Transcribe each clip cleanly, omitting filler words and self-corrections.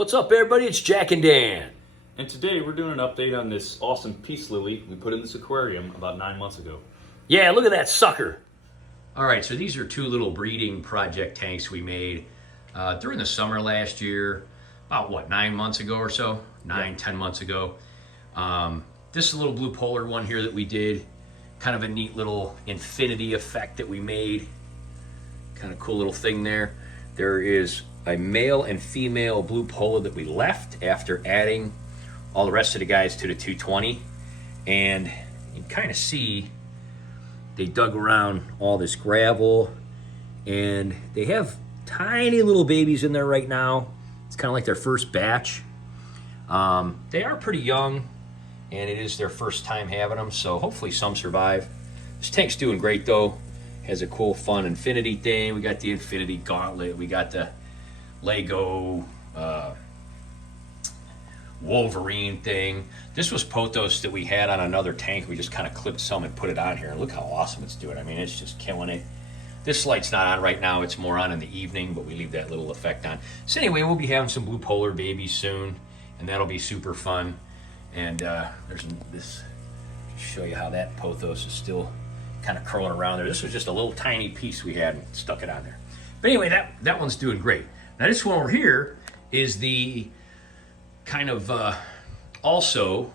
What's up, everybody? It's Jack and Dan. And today we're doing an update on this awesome peace lily we put in this aquarium about 9 months ago. Yeah, look at that sucker. All right, so these are two little breeding project tanks we made during the summer last year, about what, 9 months ago or so? 10 months ago. This is a little blue polar one here that we did. Kind of a neat little infinity effect that we made. Kind of cool little thing there. There is a male and female blue polar that we left after adding all the rest of the guys to the 220. And you can kind of see they dug around all this gravel, and they have tiny little babies in there right now. It's kind of like their first batch. They are pretty young, and it is their first time having them, so hopefully some survive. This tank's doing great though. Has a cool, fun infinity thing. We got the infinity gauntlet. We got the Lego Wolverine thing. This was pothos that we had on another tank. We just kind of clipped some and put it on here. And look how awesome it's doing. I mean, it's just killing it. This light's not on right now. It's more on in the evening, but we leave that little effect on. So anyway, we'll be having some blue polar babies soon, and that'll be super fun. And there's this, show you how that pothos is still kind of curling around there. This was just a little tiny piece we had and stuck it on there. But anyway, that one's doing great. Now this one over here is the kind of also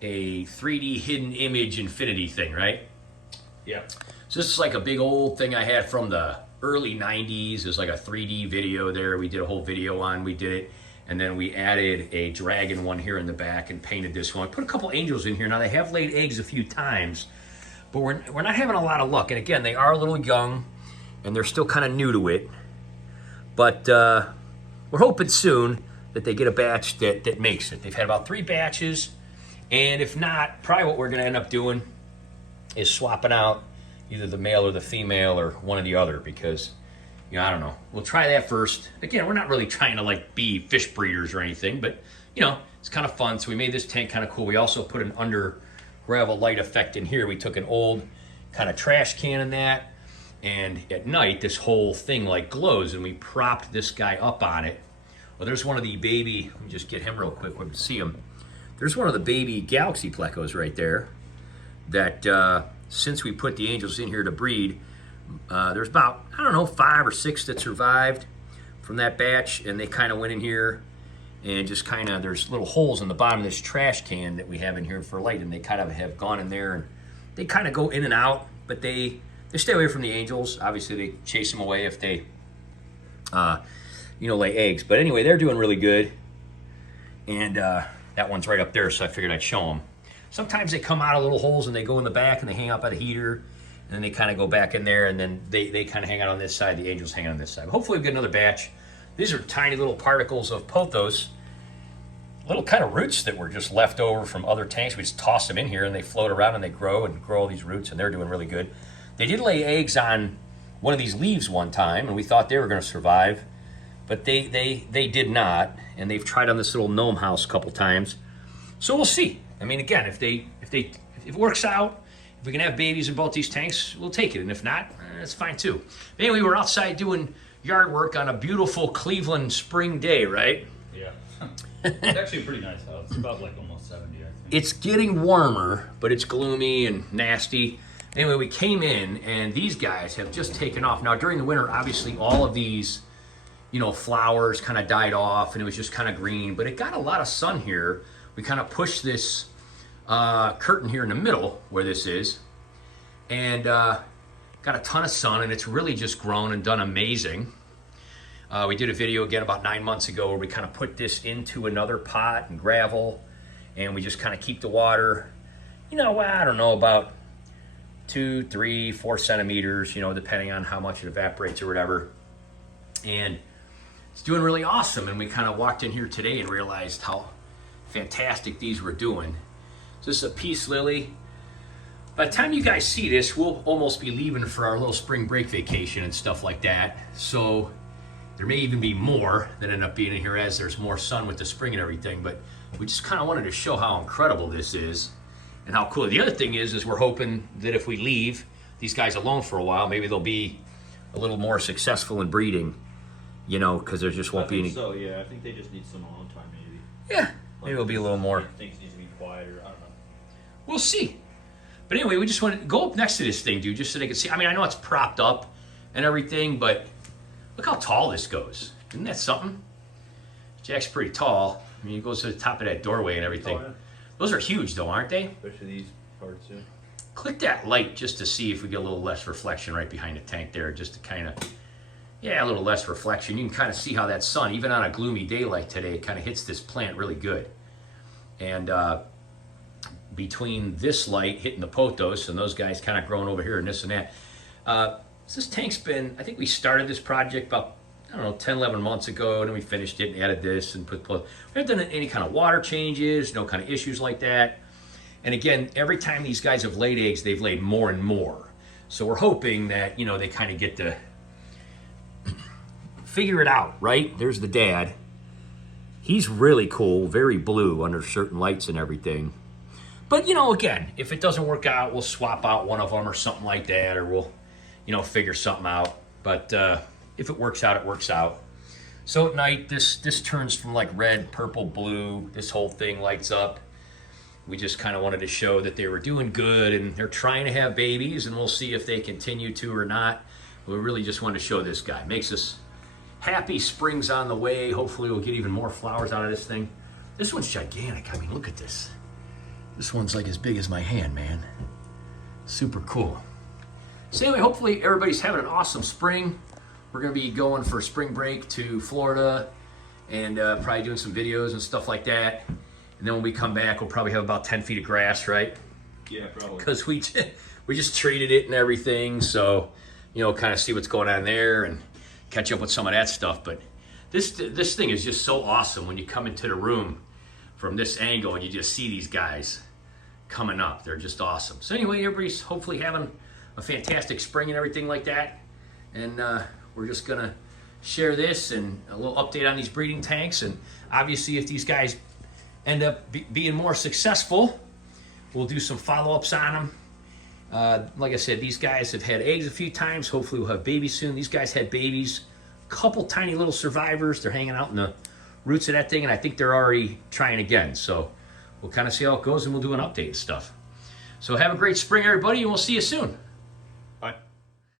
a 3D hidden image infinity thing, right? Yeah. So this is like a big old thing I had from the early 90s. There's like a 3D video there. We did a whole video on, we did it. And then we added a dragon one here in the back and painted this one. Put a couple angels in here. Now they have laid eggs a few times, but we're not having a lot of luck. And again, they are a little young and they're still kind of new to it. But we're hoping soon that they get a batch that makes it. They've had about 3 batches. And if not, probably what we're gonna end up doing is swapping out either the male or the female or one or the other, because, you know, I don't know. We'll try that first. Again, we're not really trying to like be fish breeders or anything, but you know, it's kind of fun. So we made this tank kind of cool. We also put an under gravel light effect in here. We took an old kind of trash can in that, and at night this whole thing like glows, and we propped this guy up on it. Well, there's one of the baby, let me just get him real quick, we can see him. There's one of the baby galaxy plecos right there that since we put the angels in here to breed, there's about, I don't know, 5 or 6 that survived from that batch, and they kind of went in here and just kind of, there's little holes in the bottom of this trash can that we have in here for light, and they kind of have gone in there, and they kind of go in and out, but they stay away from the angels. Obviously, they chase them away if they, you know, lay eggs. But anyway, they're doing really good, and that one's right up there, so I figured I'd show them. Sometimes they come out of little holes and they go in the back and they hang out by the heater, and then they kind of go back in there, and then they kind of hang out on this side. The angels hang on this side. Hopefully we'll get another batch. These are tiny little particles of pothos, little kind of roots that were just left over from other tanks. We just toss them in here and they float around and they grow all these roots, and they're doing really good. They did lay eggs on one of these leaves one time, and we thought they were going to survive, but they did not, and they've tried on this little gnome house a couple times. So we'll see. I mean, again, if it works out, if we can have babies in both these tanks, we'll take it. And if not, that's fine too. But anyway, we're outside doing yard work on a beautiful Cleveland spring day, right? Yeah. It's actually pretty nice out. It's about like almost 70, I think. It's getting warmer, but it's gloomy and nasty. Anyway, we came in, and these guys have just taken off. Now, during the winter, obviously, all of these, you know, flowers kind of died off, and it was just kind of green. But it got a lot of sun here. We kind of pushed this curtain here in the middle where this is, and got a ton of sun, and it's really just grown and done amazing. We did a video again about 9 months ago where we kind of put this into another pot and gravel, and we just kind of keep the water, you know, I don't know, about 2, 3, 4 centimeters, you know, depending on how much it evaporates or whatever. And it's doing really awesome. And we kind of walked in here today and realized how fantastic these were doing. So this is a peace lily. By the time you guys see this, we'll almost be leaving for our little spring break vacation and stuff like that. So there may even be more that end up being in here as there's more sun with the spring and everything. But we just kind of wanted to show how incredible this is and how cool. The other thing is we're hoping that if we leave these guys alone for a while, maybe they'll be a little more successful in breeding. you know, because there just won't be any. So yeah, I think they just need some alone time, maybe. Yeah, maybe it'll be a little more. Things need to be quieter. I don't know. We'll see. But anyway, we just want to go up next to this thing, dude, just so they can see. I mean, I know it's propped up and everything, but look how tall this goes. Isn't that something? Jack's pretty tall. I mean, he goes to the top of that doorway and everything. Oh, yeah. Those are huge, though, aren't they? Especially these parts, yeah. Click that light just to see if we get a little less reflection right behind the tank there, just to kind of, yeah, a little less reflection. You can kind of see how that sun, even on a gloomy day like today, it kind of hits this plant really good. And between this light hitting the pothos and those guys kind of growing over here and this and that, this tank's been, I think we started this project about, I don't know, 10, 11 months ago, and then we finished it and added this and we haven't done any kind of water changes, no kind of issues like that. And again, every time these guys have laid eggs, they've laid more and more. So we're hoping that, you know, they kind of get to figure it out, right? There's the dad. He's really cool, very blue under certain lights and everything. But, you know, again, if it doesn't work out, we'll swap out one of them or something like that, or we'll, you know, figure something out. But if it works out, it works out. So at night, this turns from like red, purple, blue. This whole thing lights up. We just kind of wanted to show that they were doing good and they're trying to have babies, and we'll see if they continue to or not. We really just wanted to show this guy. Makes us happy. Spring's on the way. Hopefully we'll get even more flowers out of this thing. This one's gigantic. I mean, look at this. This one's like as big as my hand, man. Super cool. So anyway, hopefully everybody's having an awesome spring. We're going to be going for spring break to Florida and probably doing some videos and stuff like that. And then when we come back, we'll probably have about 10 feet of grass, right? Yeah, probably. Because we just treated it and everything. So, you know, kind of see what's going on there and catch up with some of that stuff. But this thing is just so awesome when you come into the room from this angle and you just see these guys coming up. They're just awesome. So anyway, everybody's hopefully having a fantastic spring and everything like that. And we're just going to share this and a little update on these breeding tanks. And obviously, if these guys end up being more successful, we'll do some follow-ups on them. Like I said, these guys have had eggs a few times. Hopefully we'll have babies soon. These guys had babies, couple tiny little survivors. They're hanging out in the roots of that thing, and I think they're already trying again. So we'll kind of see how it goes, and we'll do an update and stuff. So have a great spring, everybody, and we'll see you soon.